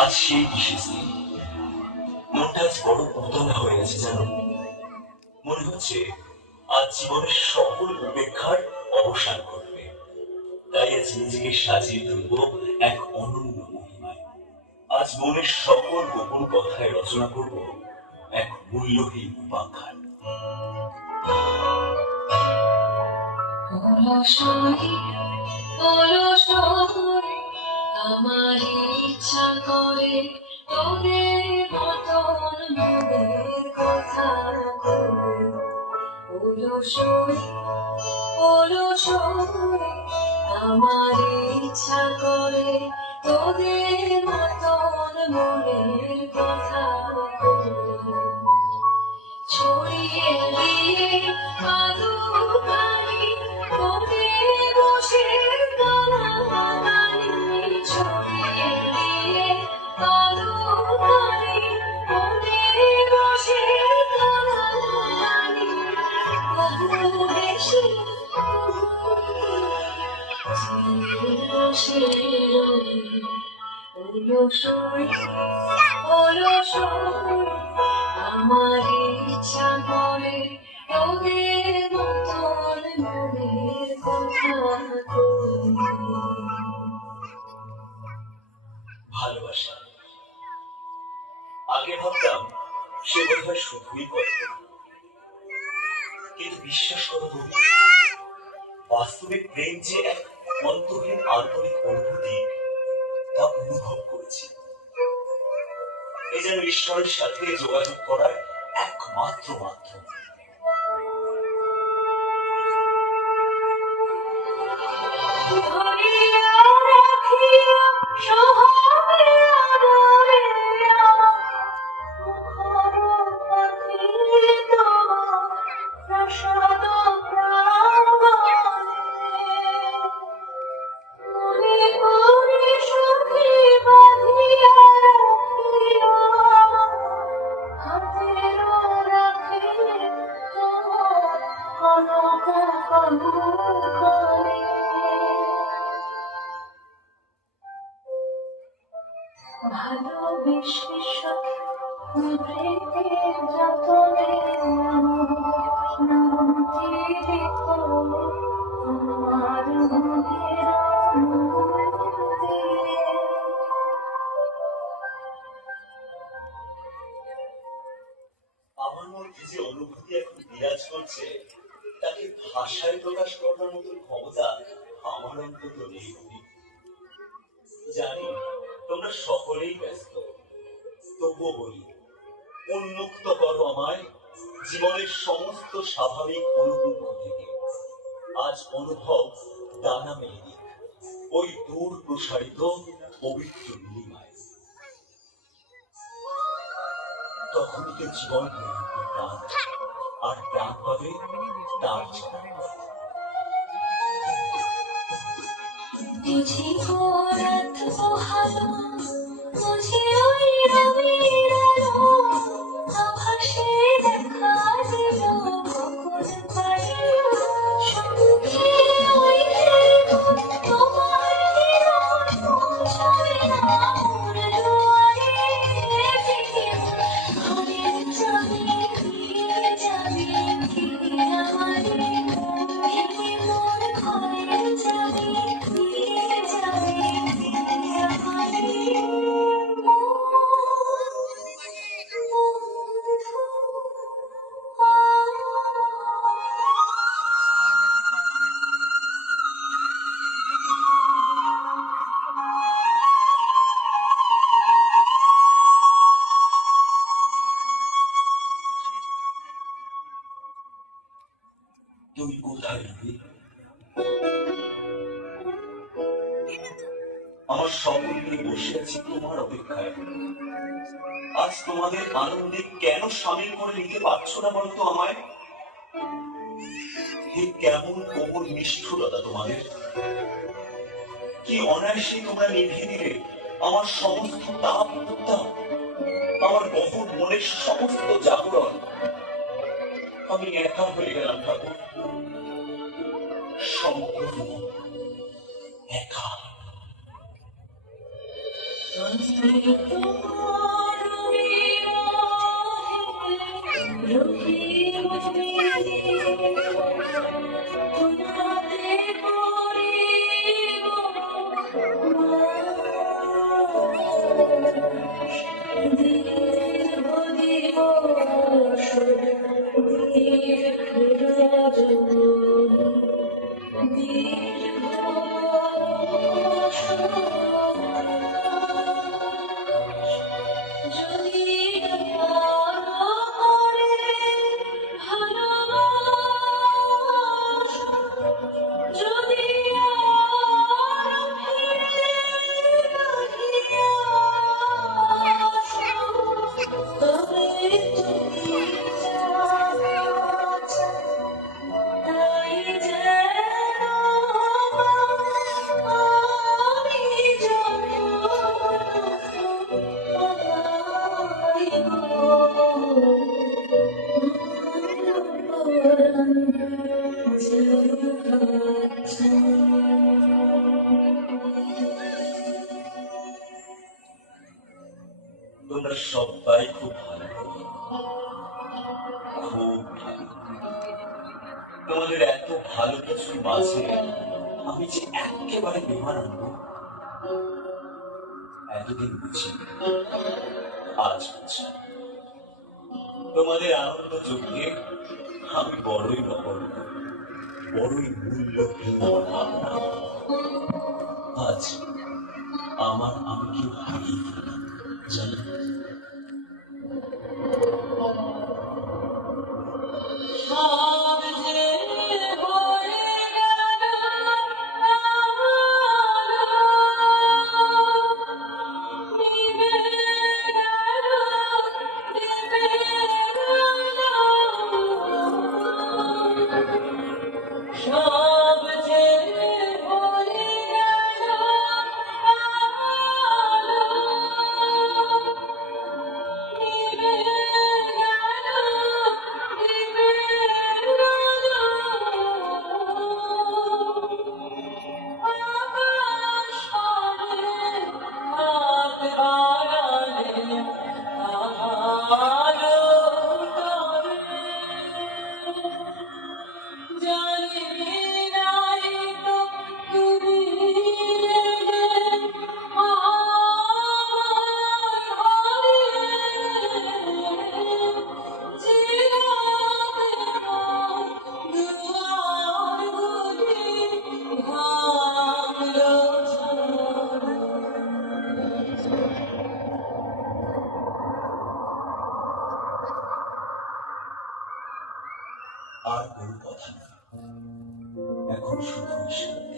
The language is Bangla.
আজ সেই বিশেষ দিন। মনটা আজ বড় উতলা হয়ে আছে জানো। মনে হচ্ছে আজ জীবনের সকল উপেক্ষার অবসান ঘটবে। তাই আজ নিজেকে সাজিয়ে তুলব এক অনন্য মহিমায়। আজ মনের সকল গোপন কথায় রচনা করব এক মূল্যহীন উপাখ্যান। আমার ইচ্ছা করে তোদের মতন মনের কথা করে আমার ইচ্ছা করে তোদের মতন মনের কথা করে ছড়িয়ে দিয়ে আদুকানি করে বসে কানাকানি ছড়িয়ে দিয়ে আদুকানি করে বসে কানাকানি বহু বেশি আমার ইচ্ছা করে তোদের মতন মনের কথা ভালোবাসা আগে ভাবতাম সে বোধহয় শুধুই গল্প, কিন্তু বিশ্বাস করো তুমি, বাস্তবে প্রেম যে এক অন্তহীন আন্তরিক অনুভূতি তা অনুভব করেছি। এ যেন ঈশ্বরের সাথে যোগাযোগ করার একমাত্র মাধ্যম। ভালোবেসে প্রেমের যতনে নামটি দেখো আমার মনের আমার মধ্যে যে অনুভূতি এখন বিরাজ করছে তাকে ভাষায় প্রকাশ করার মতো ক্ষমতা আমার অন্তত নেই। জানি তোমরা সকলেই ব্যস্ত, তবুও বলি উন্মুক্ত করো আমায় জীবনের সমস্ত স্বাভাবিক অনুভূতি থেকে। আজ অনুভব ডানা মেলে দিক ওই দূর প্রসারিত পবিত্র নীলিমায়। তখনই তো জীবন হয়ে উঠবে প্রাণ, আর প্রাণ পাবে তার ভালো বুঝি ওই রবির আলো আভাসে দেখা দিল বকুল বাড়ি সঙ্গে ওই তোমার হিরণ পৌঁছাবে না মোর দুয়ারে ঘরের চাবি দিয়ে যাবে কি আমারে মোর ঘরের চাবি দিয়ে যাবে কি আমারে তুমি কোথায় রবি? আমার স্বপ্ন নিয়ে বসে আছি তোমার অপেক্ষায়। আজ তোমাদের আনন্দে কেন সামিল করে নিতে পারছো না বলতো আমায়? কেমন কোমল নিষ্ঠুরতা তোমাদের! কি অনায়াসে তোমরা নিভিয়ে দিলে আমার সমস্ত তাপ উত্তাপ, আমার বহু মনের সমস্ত জাগরণ। আমি একা হয়ে গেলাম ঠাকুর, সম্পূর্ণ একা। যদি করে ভালোবাসা, যদি তবে তুমি তাই যেন আমি তোমরা সবাই খুব ভালো, খুব ভালো। তোমাদের এত ভালো কিছুর মাঝে আমি যে একেবারে বেমানান, এতদিন বুঝি, আজ বুঝি। তোমাদের আনন্দ যজ্ঞে আমি বড়ই নগণ্য, বড়ই মূল্যহীন আমার ভাবনা। আজ আমার আমি কেউ হারিয়ে ফেললাম, জানো? সব যে হয়ে গেল নিভে গেল, নিভে গেল, সব যে হয়ে গেল নিভে গেল, নিভে গেল, আকাশ পানে হাত বাড়ালে আলো করে, জানি নাই তো তুমি এলে আমার ঘরে, জিরাতে দুয়ার বুঝি ভাঙলো ঝড়ে। আর কোনো কথা নেই, এখন শুধু